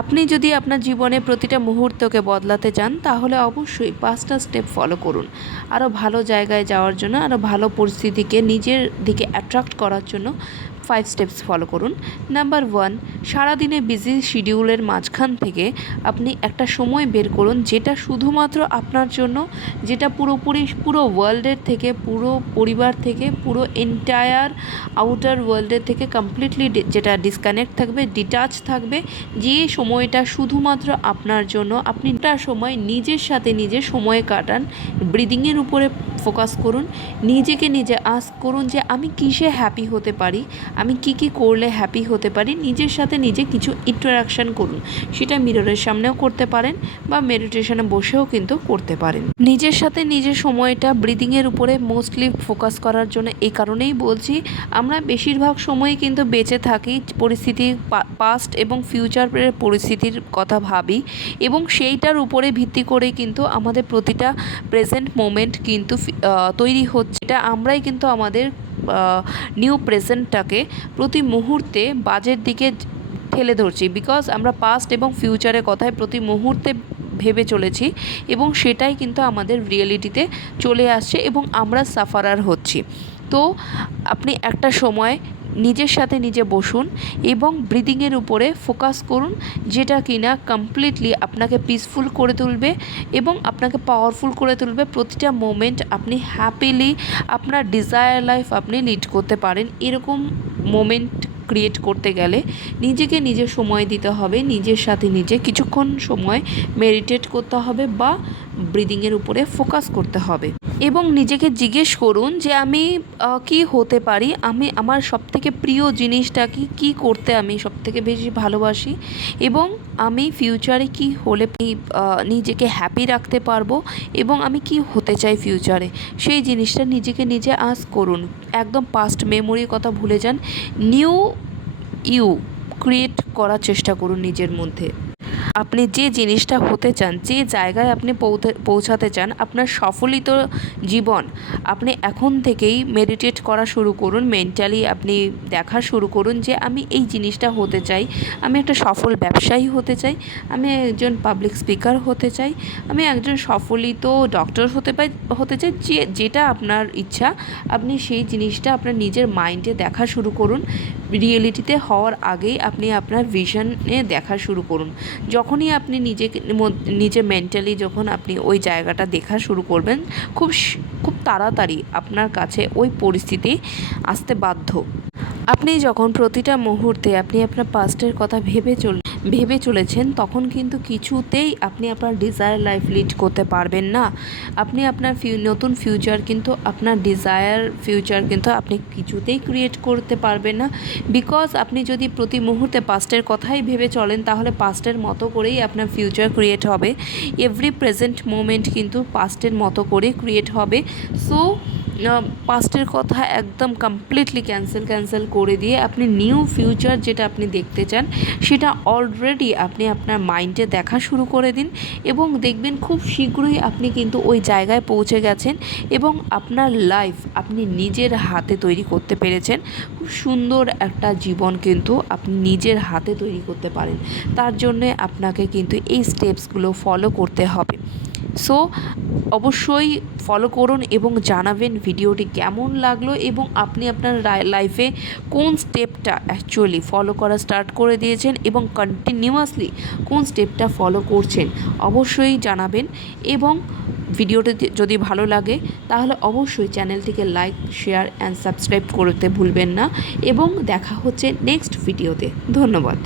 আপনি যদি আপনার জীবনে প্রতিটা মুহূর্তকে বদলাতে চান তাহলে অবশ্যই 5টা স্টেপ ফলো করুন। আরও ভালো জায়গায় যাওয়ার জন্য, আরও ভালো পরিস্থিতিকে নিজের দিকে অ্যাট্রাক্ট করার জন্য 5 স্টেপস ফলো করুন। নাম্বার 1, সারাদিনে বিজি শিডিউলের মাঝখান থেকে আপনি একটা সময় বের করুন যেটা শুধুমাত্র আপনার জন্য, যেটা পুরোপুরি পুরো ওয়ার্ল্ডের থেকে, পুরো পরিবার থেকে, পুরো এন্টায়ার আউটার ওয়ার্ল্ডের থেকে কমপ্লিটলি যেটা ডিসকানেক্ট থাকবে, ডিটাচ থাকবে, যে সময়টা শুধুমাত্র আপনার জন্য। আপনি একটা সময় নিজের সাথে নিজে সময় কাটান, ব্রিদিংয়ের উপরে ফোকাস করুন, নিজেকে নিজে আস্ক করুন যে আমি কিসে হ্যাপি হতে পারি, আমি কি করলে হ্যাপি হতে পারি। নিজের সাথে নিজে কিছু ইন্টারাকশান করুন, সেটা মিররের সামনেও করতে পারেন বা মেডিটেশনে বসেও কিন্তু করতে পারেন। নিজের সাথে নিজের সময়টা ব্রিদিংয়ের উপরে মোস্টলি ফোকাস করার জন্য এই কারণেই বলছি, আমরা বেশিরভাগ সময়ই কিন্তু বেঁচে থাকি পরিস্থিতি, পাস্ট এবং ফিউচারের পরিস্থিতির কথা ভাবি এবং সেইটার উপরে ভিত্তি করে কিন্তু আমাদের প্রতিটা প্রেজেন্ট মোমেন্ট কিন্তু তৈরি হচ্ছে। এটা আমরাই কিন্তু আমাদের নিউ প্রেজেন্টটাকে প্রতি মুহূর্তে বাজের দিকে ঠেলে ধরছি, বিকজ আমরা পাস্ট এবং ফিউচারের কথায় প্রতি মুহূর্তে ভেবে চলেছি এবং সেটাই কিন্তু আমাদের রিয়েলিটিতে চলে আসছে এবং আমরা সাফারার হচ্ছি। তো আপনি একটা সময় নিজের সাথে নিজে বসুন এবং ব্রিদিংয়ের উপরে ফোকাস করুন, যেটা কিনা কমপ্লিটলি আপনাকে পিসফুল করে তুলবে এবং আপনাকে পাওয়ারফুল করে তুলবে। প্রতিটা মোমেন্ট আপনি হ্যাপিলি আপনার ডিজায়ার লাইফ আপনি লিড করতে পারেন। এরকম মোমেন্ট ক্রিয়েট করতে গেলে নিজেকে নিজে সময় দিতে হবে, নিজের সাথে নিজে কিছুক্ষণ সময় মেডিটেট করতে হবে বা ব্রিদিংয়ের উপরে ফোকাস করতে হবে এবং নিজেকে জিজ্ঞেস করুন যে আমি কি হতে পারি, আমি আমার সবথেকে প্রিয় জিনিসটা কি করতে আমি সবথেকে বেশি ভালোবাসি এবং আমি ফিউচারে কি হলে নিজেকে হ্যাপি রাখতে পারবো এবং আমি কি হতে চাই ফিউচারে, সেই জিনিসটা নিজেকে নিজে আস্ক করুন। একদম পাস্ট মেমোরির কথা ভুলে যান, নিউ ইউ ক্রিয়েট করার চেষ্টা করুন নিজের মধ্যে। আপনি যে জিনিসটা হতে চান, যে জায়গায় আপনি পৌঁছাতে চান, আপনার সফলিত জীবন, আপনি এখন থেকেই মেডিটেট করা শুরু করুন। মেন্টালি আপনি দেখা শুরু করুন যে আমি এই জিনিসটা হতে চাই, আমি একটা সফল ব্যবসায়ী হতে চাই, আমি একজন পাবলিক স্পিকার হতে চাই, আমি একজন সফলিত ডক্টর হতে চাই। যেটা আপনার ইচ্ছা, আপনি সেই জিনিসটা আপনার নিজের মাইন্ডে দেখা শুরু করুন। রিয়েলিটিতে হওয়ার আগেই আপনি আপনার ভিশনে দেখা শুরু করুন। যখনই আপনি নিজে মেন্টালি যখন আপনি ওই জায়গাটা দেখা শুরু করবেন, খুব তাড়াতাড়ি আপনার কাছে ওই পরিস্থিতি আসতে বাধ্য। আপনি যখন প্রতিটা মুহূর্তে আপনি আপনার পাস্টের কথা ভেবে চলেছেন, তখন কিন্তু কিছুতেই আপনি আপনার ডিজায়ার লাইফ লিড করতে পারবেন না। আপনি আপনার নতুন ফিউচার কিন্তু আপনার ডিজায়ার ফিউচার কিন্তু আপনি কিছুতেই ক্রিয়েট করতে পারবেন না, বিকজ আপনি যদি প্রতি মুহূর্তে পাস্টের কথাই ভেবে চলেন তাহলে পাস্টের মতো করেই আপনার ফিউচার ক্রিয়েট হবে। এভরি প্রেজেন্ট মোমেন্ট কিন্তু পাস্টের মতো করে ক্রিয়েট হবে। সো পাস্টের কথা একদম কমপ্লিটলি ক্যান্সেল করে দিয়ে আপনি নিউ ফিউচার যেটা আপনি দেখতে চান সেটা অলরেডি আপনি আপনার মাইন্ডে দেখা শুরু করে দিন এবং দেখবেন খুব শীঘ্রই আপনি কিন্তু ওই জায়গায় পৌঁছে গেছেন এবং আপনার লাইফ আপনি নিজের হাতে তৈরি করতে পেরেছেন। খুব সুন্দর একটা জীবন কিন্তু আপনি নিজের হাতে তৈরি করতে পারেন। তার জন্যে আপনাকে কিন্তু এই স্টেপসগুলো ফলো করতে হবে। সো অবশ্যই ফলো করুন এবং জানাবেন ভিডিওটি কেমন লাগলো এবং আপনি আপনার লাইফে কোন স্টেপটা অ্যাকচুয়ালি ফলো করা স্টার্ট করে দিয়েছেন এবং কন্টিনিউয়াসলি কোন স্টেপটা ফলো করছেন, অবশ্যই জানাবেন। এবং ভিডিওটি যদি ভালো লাগে তাহলে অবশ্যই চ্যানেলটিকে লাইক, শেয়ার অ্যান্ড সাবস্ক্রাইব করতে ভুলবেন না এবং দেখা হচ্ছে নেক্সট ভিডিওতে। ধন্যবাদ।